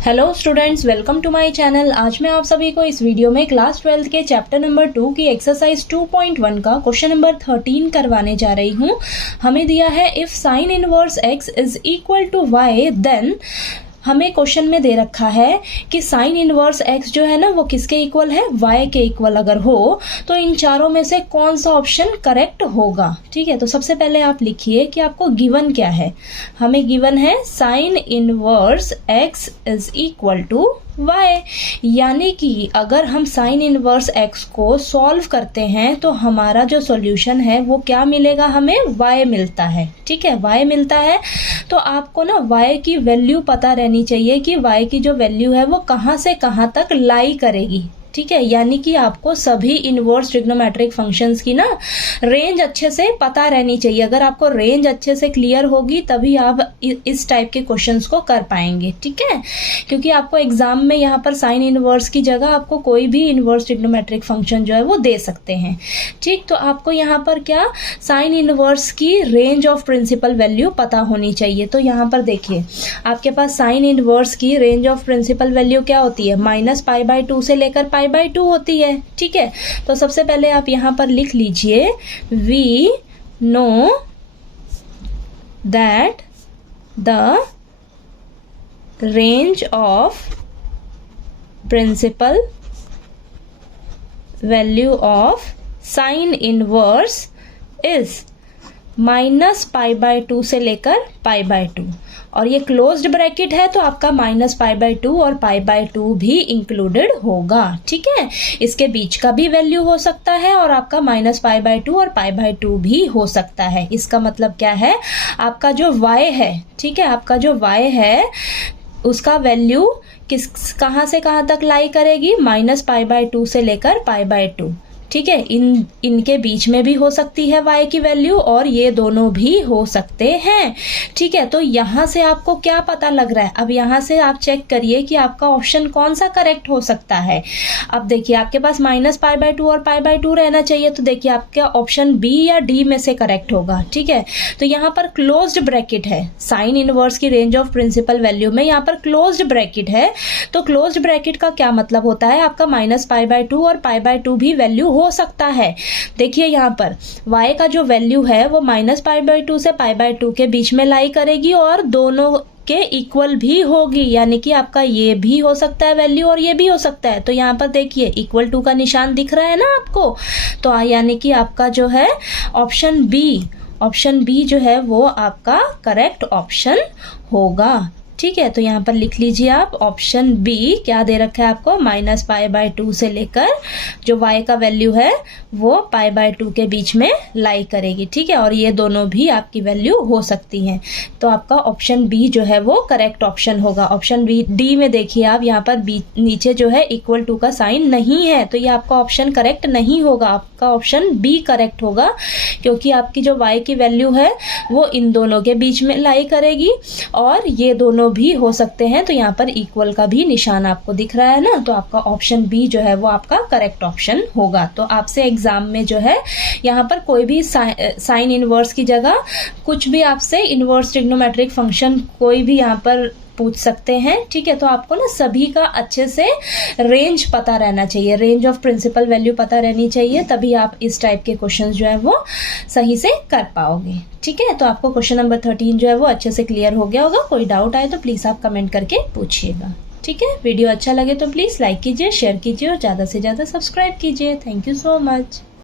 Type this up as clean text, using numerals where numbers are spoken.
Hello students, welcome to my channel. आज मैं आप सभी को इस वीडियो में क्लास 12 के चैप्टर नंबर 2 की एक्सरसाइज 2.1 का क्वेश्चन नंबर 13 करवाने जा रही हूँ। हमें दिया है if sine inverse x is equal to y then हमें क्वेश्चन में दे रखा है कि साइन इनवर्स x जो है ना वो किसके इक्वल है, y के इक्वल अगर हो तो इन चारों में से कौन सा ऑप्शन करेक्ट होगा। ठीक है, तो सबसे पहले आप लिखिए कि आपको गिवन क्या है। हमें गिवन है sine inverse x is equal to y, यानी कि अगर हम साइन इनवर्स x को सॉल्व करते हैं तो हमारा जो सॉल्यूशन है वो क्या मिलेगा, हमें y मिलता है। ठीक है, y मिलता है। तो आपको ना y की वैल्यू पता रहनी चाहिए कि y की जो वैल्यू है वो कहाँ से कहाँ तक लाई करेगी। ठीक है, यानी कि आपको सभी इनवर्स ट्रिग्नोमेट्रिक फंक्शंस की ना रेंज अच्छे से पता रहनी चाहिए। अगर आपको रेंज अच्छे से क्लियर होगी तभी आप इस टाइप के क्वेश्चंस को कर पाएंगे। ठीक है, क्योंकि आपको एग्जाम में यहाँ पर साइन इनवर्स की जगह आपको कोई भी इनवर्स ट्रिग्नोमेट्रिक फंक्शन जो है वो दे सकते हैं। ठीक, तो आपको यहाँ पर क्या साइन इनवर्स की रेंज ऑफ प्रिंसिपल वैल्यू पता होनी चाहिए। तो यहाँ पर देखिए आपके पास साइन इनवर्स की रेंज ऑफ प्रिंसिपल वैल्यू क्या होती है, -π/2 से लेकर π/2 होती है। ठीक है, तो सबसे पहले आप यहां पर लिख लीजिए we know that the range of principal value of sine inverse is -π/2 से लेकर π/2, और ये क्लोज्ड ब्रैकेट है तो आपका -π/2 और π/2 भी इंक्लूडेड होगा। ठीक है, इसके बीच का भी वैल्यू हो सकता है और आपका -π/2 और π/2 भी हो सकता है। इसका मतलब क्या है, आपका जो y है, ठीक है, आपका जो y है उसका वैल्यू कहाँ से कहाँ तक लाई करेगी, -π/2 से लेकर π/2। ठीक है, इनके बीच में भी हो सकती है y की वैल्यू और ये दोनों भी हो सकते हैं। ठीक है, तो यहाँ से आपको क्या पता लग रहा है, अब यहाँ से आप चेक करिए कि आपका ऑप्शन कौन सा करेक्ट हो सकता है। अब देखिए आपके पास -π/2 और π/2 रहना चाहिए, तो देखिए आपका ऑप्शन बी या डी में से करेक्ट होगा। ठीक है, तो यहाँ पर क्लोज्ड ब्रैकेट है, साइन इनवर्स की रेंज ऑफ प्रिंसिपल वैल्यू में यहाँ पर क्लोज्ड ब्रैकेट है। तो क्लोज्ड ब्रैकेट का क्या मतलब होता है, आपका -π/2 और π/2 भी वैल्यू हो सकता है। देखिए यहाँ पर y का जो वैल्यू है वो -π/2 से π/2 के बीच में लाई करेगी और दोनों के इक्वल भी होगी, यानी कि आपका ये भी हो सकता है वैल्यू और ये भी हो सकता है। तो यहाँ पर देखिए इक्वल टू का निशान दिख रहा है ना आपको, तो यानी कि आपका जो है ऑप्शन बी जो है वो आपका करेक्ट ऑप्शन होगा। ठीक है, तो यहाँ पर लिख लीजिए आप ऑप्शन बी। क्या दे रखा है आपको, -π/2 से लेकर जो y का वैल्यू है वो π/2 के बीच में लाई करेगी। ठीक है, और ये दोनों भी आपकी वैल्यू हो सकती हैं। तो आपका ऑप्शन बी जो है वो करेक्ट ऑप्शन होगा। ऑप्शन बी डी में देखिए आप यहाँ पर बी नीचे जो है इक्वल टू का साइन नहीं है, तो ये आपका ऑप्शन करेक्ट नहीं होगा। आपका ऑप्शन बी करेक्ट होगा, क्योंकि आपकी जो y की वैल्यू है वो इन दोनों के बीच में लाई करेगी और ये दोनों भी हो सकते हैं। तो यहाँ पर इक्वल का भी निशान आपको दिख रहा है ना, तो आपका ऑप्शन बी जो है वो आपका करेक्ट ऑप्शन होगा। तो आपसे एग्जाम में जो है यहाँ पर कोई भी साइन इनवर्स की जगह कुछ भी आपसे इनवर्स ट्रिग्नोमेट्रिक फंक्शन कोई भी यहाँ पर पूछ सकते हैं। ठीक है, तो आपको ना सभी का अच्छे से रेंज पता रहना चाहिए, रेंज ऑफ प्रिंसिपल वैल्यू पता रहनी चाहिए, तभी आप इस टाइप के क्वेश्चंस जो है वो सही से कर पाओगे। ठीक है, तो आपको क्वेश्चन नंबर 13 जो है वो अच्छे से क्लियर हो गया होगा। कोई डाउट आए तो प्लीज आप कमेंट करके पूछिएगा। ठीक है, वीडियो अच्छा लगे तो प्लीज लाइक कीजिए, शेयर कीजिए और ज्यादा से ज्यादा सब्सक्राइब कीजिए। Thank you so much.